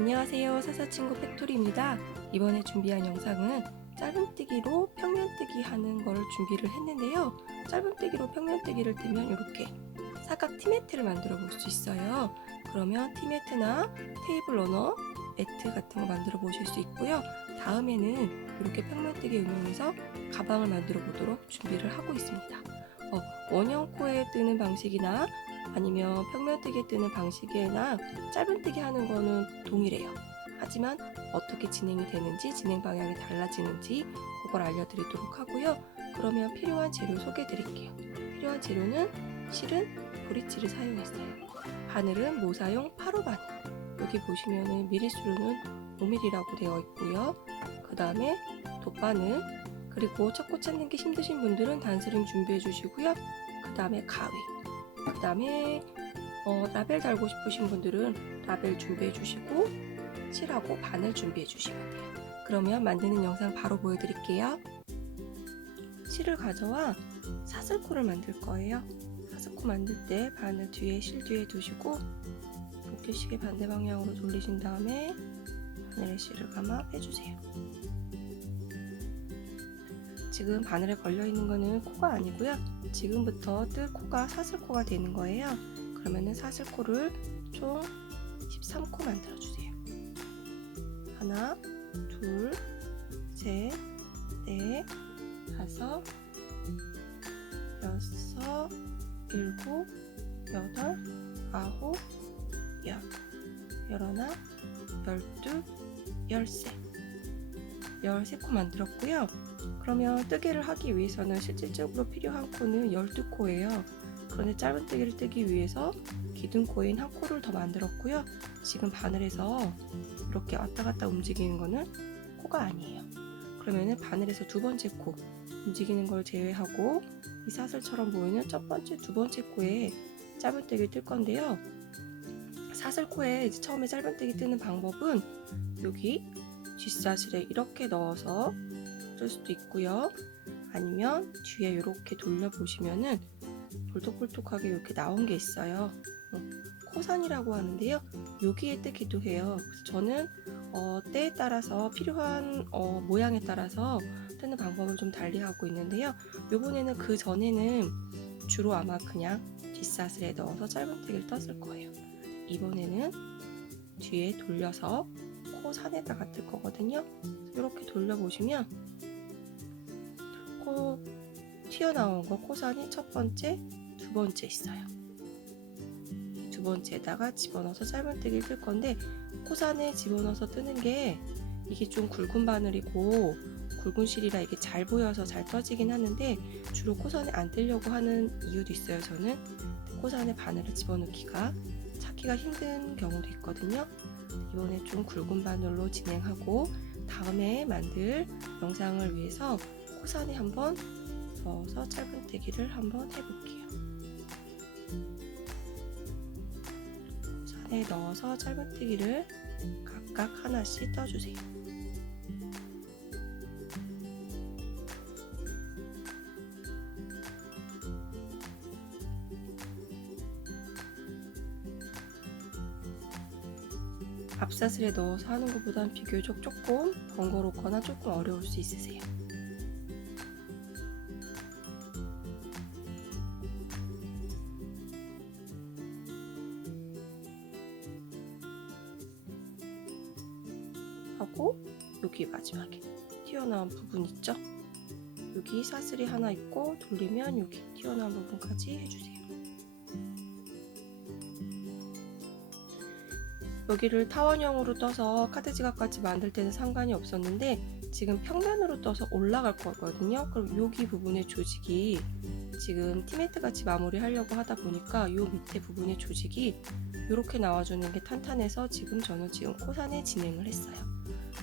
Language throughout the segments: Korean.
안녕하세요, 사사친구 팩토리입니다. 이번에 준비한 영상은 짧은뜨기로 평면뜨기 하는 걸 준비를 했는데요. 짧은뜨기로 평면뜨기를 뜨면 이렇게 사각 티매트를 만들어 볼 수 있어요. 그러면 티매트나 테이블 러너, 매트 같은 거 만들어 보실 수 있고요. 다음에는 이렇게 평면뜨기 응용해서 가방을 만들어 보도록 준비를 하고 있습니다. 원형코에 뜨는 방식이나 아니면 평면뜨기 뜨는 방식이나 짧은뜨기 하는 거는 동일해요. 하지만 어떻게 진행이 되는지, 진행 방향이 달라지는지 그걸 알려드리도록 하고요. 그러면 필요한 재료 소개해 드릴게요. 필요한 재료는 실은 브릿지를 사용했어요. 바늘은 모사용 8호 바늘. 여기 보시면은 미리수로는 5mm라고 되어 있고요. 그 다음에 돗바늘, 그리고 척구 찾는 게 힘드신 분들은 단스림 준비해 주시고요. 그 다음에 가위, 그 다음에 라벨 달고 싶으신 분들은 라벨 준비해 주시고 실하고 바늘 준비해 주시면 돼요. 그러면 만드는 영상 바로 보여드릴게요. 실을 가져와 사슬코를 만들 거예요. 사슬코 만들 때 바늘 뒤에 실 뒤에 두시고 이렇게 시계 반대 방향으로 돌리신 다음에 바늘에 실을 감아 빼주세요. 지금 바늘에 걸려 있는 거는 코가 아니고요. 지금부터 뜰 코가 사슬코가 되는 거예요. 그러면은 사슬코를 총 13코 만들어 주세요. 하나, 둘, 셋, 넷, 다섯, 여섯, 일곱, 여덟, 아홉, 열, 열하나, 열둘, 열세, 13코 만들었고요. 그러면 뜨개를 하기 위해서는 실질적으로 필요한 코는 12코예요. 그런데 짧은뜨기를 뜨기 위해서 기둥코인 한 코를 더 만들었고요. 지금 바늘에서 이렇게 왔다 갔다 움직이는 거는 코가 아니에요. 그러면은 바늘에서 두 번째 코 움직이는 걸 제외하고 이 사슬처럼 보이는 첫 번째, 두 번째 코에 짧은뜨기를 뜰 건데요. 사슬코에 처음에 짧은뜨기 뜨는 방법은 여기 뒷사슬에 이렇게 넣어서 뜰 수도 있고요. 아니면 뒤에 이렇게 돌려보시면은 볼록볼록하게 이렇게 나온 게 있어요. 코산이라고 하는데요. 여기에 뜨기도 해요. 그래서 저는 때에 따라서 필요한 모양에 따라서 뜨는 방법을 좀 달리하고 있는데요. 요번에는 그 전에는 주로 아마 그냥 뒷사슬에 넣어서 짧은뜨기를 떴을 거예요. 이번에는 뒤에 돌려서 코산에다가 뜰 거거든요. 이렇게 돌려보시면 코 튀어나온 거 코산이 첫 번째, 두 번째 있어요. 두 번째에다가 집어넣어서 짧은뜨기를 뜰 건데 코산에 집어넣어서 뜨는 게 이게 좀 굵은 바늘이고 굵은 실이라 이게 잘 보여서 잘 떠지긴 하는데 주로 코산에 안 뜨려고 하는 이유도 있어요. 저는 코산에 바늘을 집어넣기가 찾기가 힘든 경우도 있거든요. 이번에 좀 굵은 바늘로 진행하고 다음에 만들 영상을 위해서 코산에 한번 넣어서 짧은뜨기를 한번 해볼게요. 코산에 넣어서 짧은뜨기를 각각 하나씩 떠주세요. 앞사슬에 넣어서 하는 것보단 비교적 조금 번거롭거나 조금 어려울 수 있으세요. 하고 여기 마지막에 튀어나온 부분 있죠? 여기 사슬이 하나 있고 돌리면 여기 튀어나온 부분까지 해주세요. 여기를 타원형으로 떠서 카드 지갑같이 만들 때는 상관이 없었는데 지금 평면으로 떠서 올라갈 거거든요. 그럼 여기 부분의 조직이 지금 티매트 같이 마무리 하려고 하다 보니까 이 밑에 부분의 조직이 이렇게 나와주는 게 탄탄해서 저는 지금 코산에 진행을 했어요.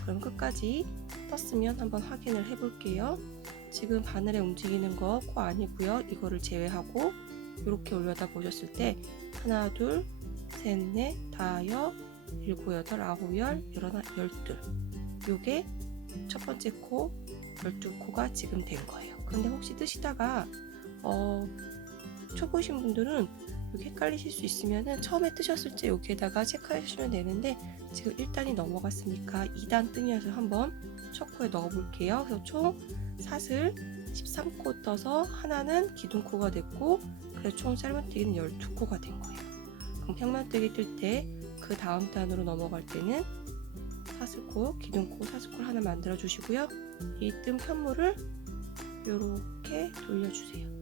그럼 끝까지 떴으면 한번 확인을 해볼게요. 지금 바늘에 움직이는 거 코 아니고요. 이거를 제외하고 이렇게 올려다 보셨을 때 하나, 둘, 셋, 넷, 다섯, 일곱, 여덟, 아홉, 열, 열하나, 열둘. 요게 첫 번째 코, 12코가 지금 된 거예요. 근데 혹시 뜨시다가 초보신 분들은 여기 헷갈리실 수 있으면은 처음에 뜨셨을 때 여기에다가 체크해 주시면 되는데 지금 1단이 넘어갔으니까 2단 뜸이어서 한번 첫 코에 넣어 볼게요. 그래서 총 사슬 13코 떠서 하나는 기둥코가 됐고, 그래서 총 짧은뜨기는 12코가 된 거예요. 그럼 평면뜨기 뜰 때 그 다음 단으로 넘어갈 때는 사슬코, 기둥코, 사슬코를 하나 만들어 주시고요. 이 뜬 편물을 이렇게 돌려주세요.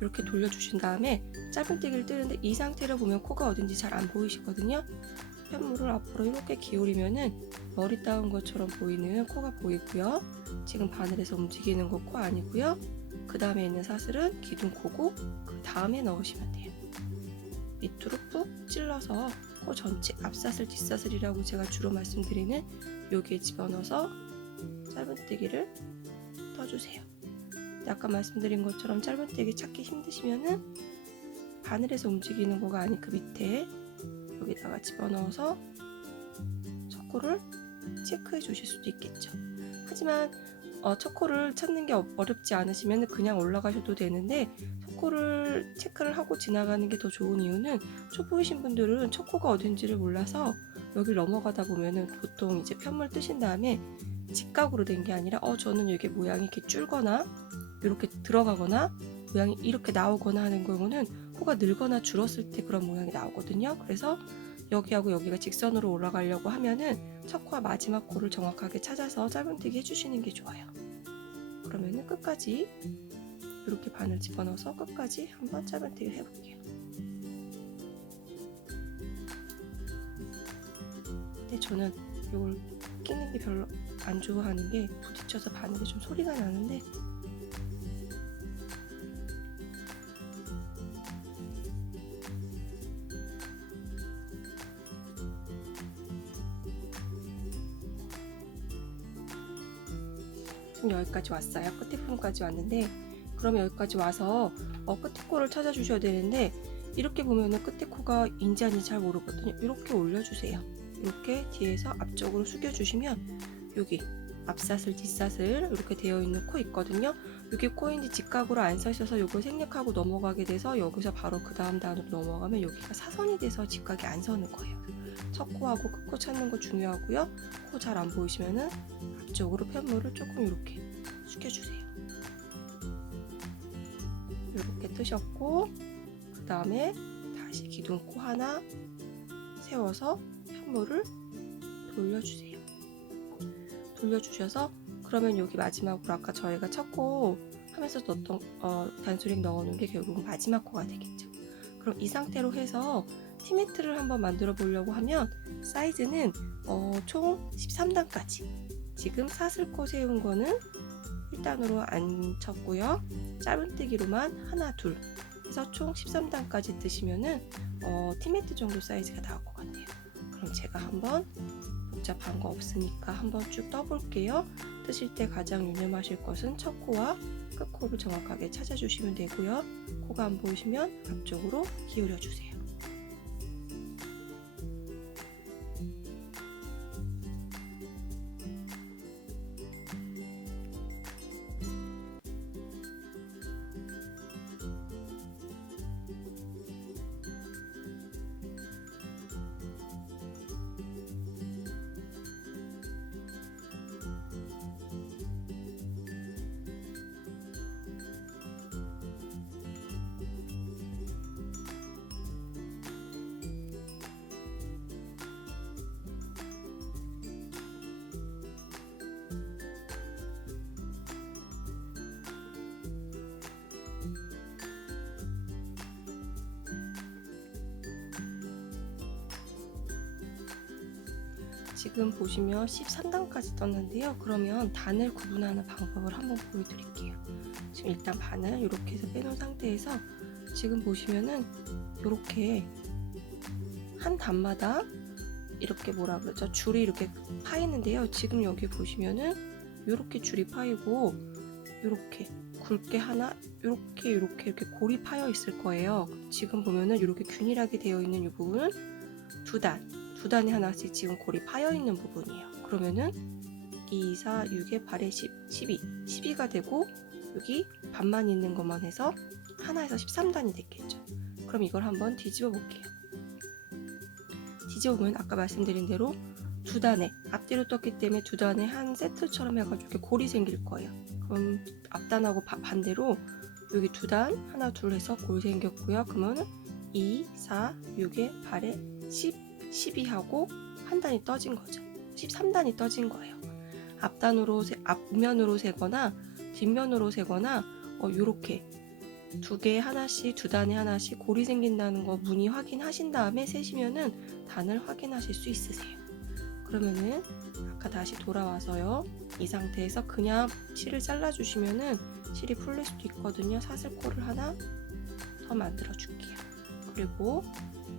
이렇게 돌려주신 다음에 짧은뜨기를 뜨는데 이 상태로 보면 코가 어딘지 잘 안 보이시거든요. 편물을 앞으로 이렇게 기울이면은 머리 따은 것처럼 보이는 코가 보이고요. 지금 바늘에서 움직이는 거 코 아니고요. 그 다음에 있는 사슬은 기둥코고 그 다음에 넣으시면 돼요. 밑으로 푹 찔러서 코 전체 앞사슬 뒷사슬이라고 제가 주로 말씀드리는 여기에 집어넣어서 짧은뜨기를 떠주세요. 아까 말씀드린 것처럼 짧은뜨기 찾기 힘드시면은 바늘에서 움직이는 거가 아닌 그 밑에 여기다가 집어넣어서 첫 코를 체크해 주실 수도 있겠죠. 하지만 첫 코를 찾는 게 어렵지 않으시면 그냥 올라가셔도 되는데 첫 코를 체크를 하고 지나가는 게 더 좋은 이유는 초보이신 분들은 첫 코가 어딘지를 몰라서 여길 넘어가다 보면은 보통 이제 편물 뜨신 다음에 직각으로 된 게 아니라 저는 여기 모양이 이렇게 줄거나 이렇게 들어가거나 모양이 이렇게 나오거나 하는 경우는 코가 늘거나 줄었을 때 그런 모양이 나오거든요. 그래서 여기하고 여기가 직선으로 올라가려고 하면은 첫 코와 마지막 코를 정확하게 찾아서 짧은뜨기 해주시는 게 좋아요. 그러면은 끝까지 이렇게 바늘 집어넣어서 끝까지 한번 짧은뜨기를 해볼게요. 근데 저는 이걸 끼는 게 별로 안 좋아하는 게 부딪혀서 바늘에 좀 소리가 나는데 여기까지 왔어요. 끝에 부분까지 왔는데 그러면 여기까지 와서 끝에 코를 찾아 주셔야 되는데 이렇게 보면은 끝에 코가 인지 아닌지 잘 모르거든요. 이렇게 올려주세요. 이렇게 뒤에서 앞쪽으로 숙여주시면 여기 앞사슬 뒷사슬 이렇게 되어 있는 코 있거든요. 여기 코인지 직각으로 안 서셔서 이거 생략하고 넘어가게 돼서 여기서 바로 그 다음 단으로 넘어가면 여기가 사선이 돼서 직각이 안 서는 거예요. 첫 코하고 끝 코 찾는 거 중요하고요. 코 잘 안 보이시면은 앞쪽으로 편물을 조금 이렇게 숙여주세요. 이렇게 뜨셨고 그 다음에 다시 기둥코 하나 세워서 편물을 돌려주세요. 돌려주셔서 그러면 여기 마지막으로 아까 저희가 첫 코 하면서 넣었던 단수링 넣어놓은 게 결국은 마지막 코가 되겠죠. 그럼 이 상태로 해서 티매트를 한번 만들어 보려고 하면 사이즈는 총 13단까지 지금 사슬코 세운 거는 1단으로 안 쳤고요. 짧은뜨기로만 하나 둘 해서 총 13단까지 뜨시면은 티매트 정도 사이즈가 나올 것 같아요. 그럼 제가 한번 복잡한 거 없으니까 한번 쭉 떠볼게요. 뜨실 때 가장 유념하실 것은 첫 코와 끝 코를 정확하게 찾아주시면 되고요. 코가 안 보이시면 앞쪽으로 기울여 주세요. 지금 보시면 13단까지 떴는데요. 그러면 단을 구분하는 방법을 한번 보여드릴게요. 지금 일단 바늘 이렇게 해서 빼놓은 상태에서 지금 보시면은 이렇게 한 단마다 이렇게 뭐라 그러죠? 줄이 이렇게 파 있는데요. 지금 여기 보시면은 이렇게 줄이 파이고 이렇게 굵게 하나 이렇게 골이 파여 있을 거예요. 지금 보면은 이렇게 균일하게 되어 있는 이 부분은 두 단에 하나씩 지금 골이 파여 있는 부분이에요. 그러면은 2, 4, 6에 8에 10, 12가 되고 여기 반만 있는 것만 해서 하나에서 13단이 됐겠죠. 그럼 이걸 한번 뒤집어 볼게요. 뒤집어보면 아까 말씀드린 대로 두 단에 앞뒤로 떴기 때문에 두 단에 한 세트처럼 해가지고 골이 생길 거예요. 그럼 앞단하고 반대로 여기 두 단 하나 둘 해서 골 생겼고요. 그러면 2, 4, 6에 8에 10, 12하고 한 단이 떠진 거죠. 13단이 떠진 거예요. 앞면으로 세거나 뒷면으로 세거나 요렇게 두 개 하나씩 두 단에 하나씩 골이 생긴다는 거 무늬 확인하신 다음에 세시면은 단을 확인하실 수 있으세요. 그러면은 아까 다시 돌아와서요. 이 상태에서 그냥 실을 잘라주시면은 실이 풀릴 수도 있거든요. 사슬코를 하나 더 만들어 줄게요. 그리고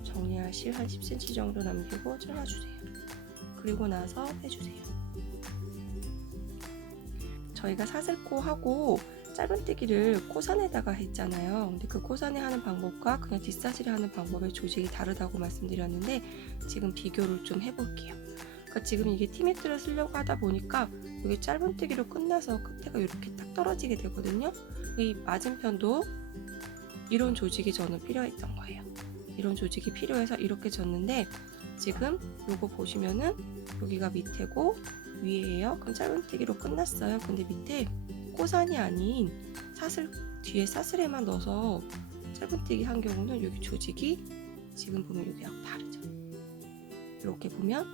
정리할 실 한 10cm 정도 남기고 잘라주세요. 그리고 나서 빼주세요. 저희가 사슬코하고 짧은뜨기를 코산에다가 했잖아요. 근데 그 코산에 하는 방법과 그냥 뒷사슬에 하는 방법의 조직이 다르다고 말씀드렸는데 지금 비교를 좀 해볼게요. 그러니까 지금 이게 티매트를 쓰려고 하다 보니까 이게 짧은뜨기로 끝나서 끝에가 이렇게 딱 떨어지게 되거든요. 이 맞은편도 이런 조직이 저는 필요했던 거예요. 이런 조직이 필요해서 이렇게 졌는데 지금 요거 보시면은 여기가 밑에고 위에예요. 그럼 짧은뜨기로 끝났어요. 근데 밑에 코산이 아닌 사슬 뒤에 사슬에만 넣어서 짧은뜨기 한 경우는 여기 조직이 지금 보면 여기랑 다르죠. 이렇게 보면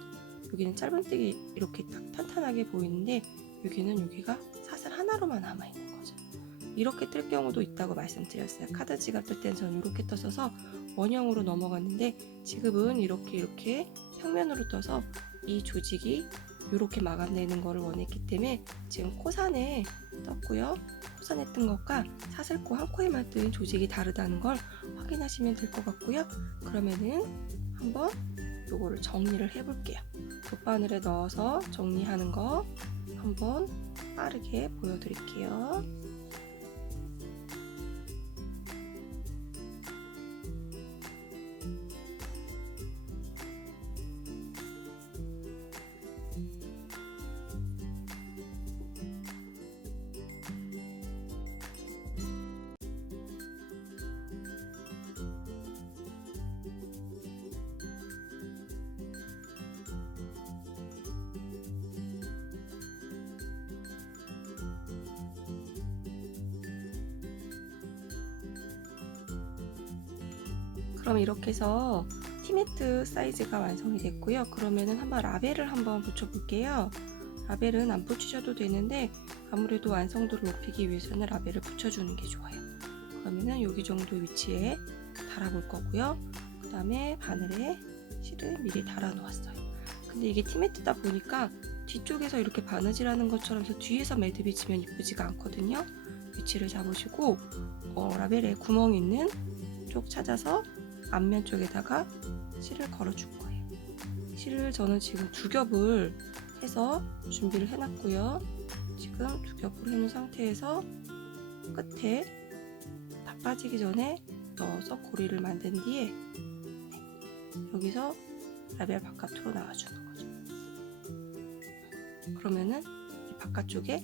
여기는 짧은뜨기 이렇게 딱 탄탄하게 보이는데 여기가 사슬 하나로만 남아있는 거죠. 이렇게 뜰 경우도 있다고 말씀드렸어요. 카드 지갑 뜰 때는 저는 이렇게 떴어서 원형으로 넘어갔는데 지금은 이렇게 평면으로 떠서 이 조직이 이렇게 마감되는 거를 원했기 때문에 지금 코산에 떴고요. 코산에 뜬 것과 사슬코 한 코에만 뜬 조직이 다르다는 걸 확인하시면 될 것 같고요. 그러면은 한번 요거를 정리를 해볼게요. 돗바늘에 넣어서 정리하는 거 한번 빠르게 보여드릴게요. 그럼 이렇게 해서 티매트 사이즈가 완성이 됐고요. 그러면은 한번 라벨을 한번 붙여볼게요. 라벨은 안 붙이셔도 되는데 아무래도 완성도를 높이기 위해서는 라벨을 붙여주는 게 좋아요. 그러면은 여기 정도 위치에 달아볼 거고요. 그 다음에 바늘에 실을 미리 달아 놓았어요. 근데 이게 티매트다 보니까 뒤쪽에서 이렇게 바느질하는 것처럼 해서 뒤에서 매듭이 지면 이쁘지가 않거든요. 위치를 잡으시고 라벨에 구멍 있는 쪽 찾아서 앞면 쪽에다가 실을 걸어줄 거예요. 실을 저는 지금 두 겹을 해서 준비를 해놨고요. 지금 두 겹을 해놓은 상태에서 끝에 다 빠지기 전에 넣어서 고리를 만든 뒤에 여기서 라벨 바깥으로 나와주는 거죠. 그러면은 이 바깥쪽에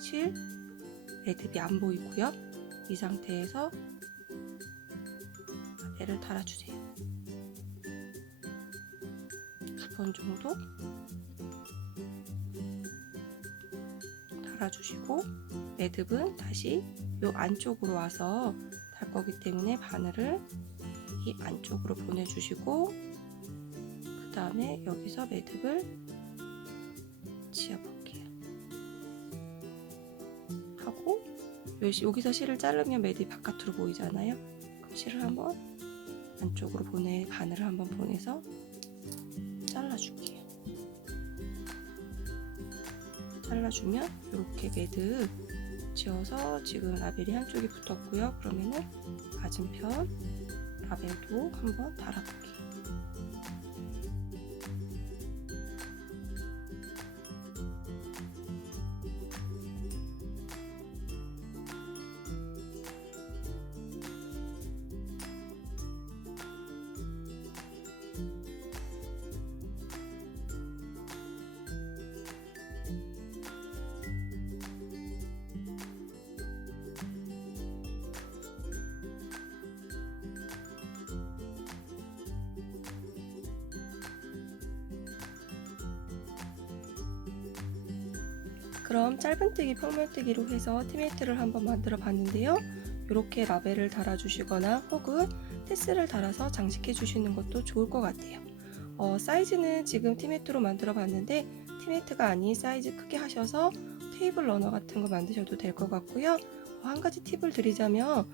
실 매듭이 안 보이고요. 이 상태에서 라벨을 달아주세요. 2번 정도 달아주시고 매듭은 다시 이 안쪽으로 와서 달 거기 때문에 바늘을 이 안쪽으로 보내주시고 그 다음에 여기서 매듭을 지어볼게요. 하고 여기서 실을 자르면 매듭이 바깥으로 보이잖아요. 그럼 실을 한번 안쪽으로 바늘을 한번 보내서 잘라줄게요. 잘라주면 이렇게 매듭 지어서 지금 라벨이 한쪽이 붙었고요. 그러면은 맞은편 라벨도 한번 달아볼게요. 그럼 짧은뜨기 평면뜨기로 해서 티매트를 한번 만들어 봤는데요. 이렇게 라벨을 달아주시거나 혹은 테스를 달아서 장식해 주시는 것도 좋을 것 같아요. 사이즈는 지금 티매트로 만들어 봤는데 티매트가 아닌 사이즈 크게 하셔서 테이블 러너 같은 거 만드셔도 될 것 같고요. 한 가지 팁을 드리자면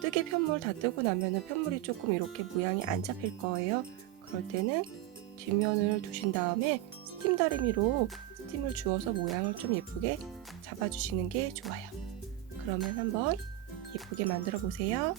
뜨개 편물 다 뜨고 나면은 편물이 조금 이렇게 모양이 안 잡힐 거예요. 그럴 때는 뒷면을 두신 다음에 스팀 다리미로 스팀을 주어서 모양을 좀 예쁘게 잡아주시는 게 좋아요. 그러면 한번 예쁘게 만들어 보세요.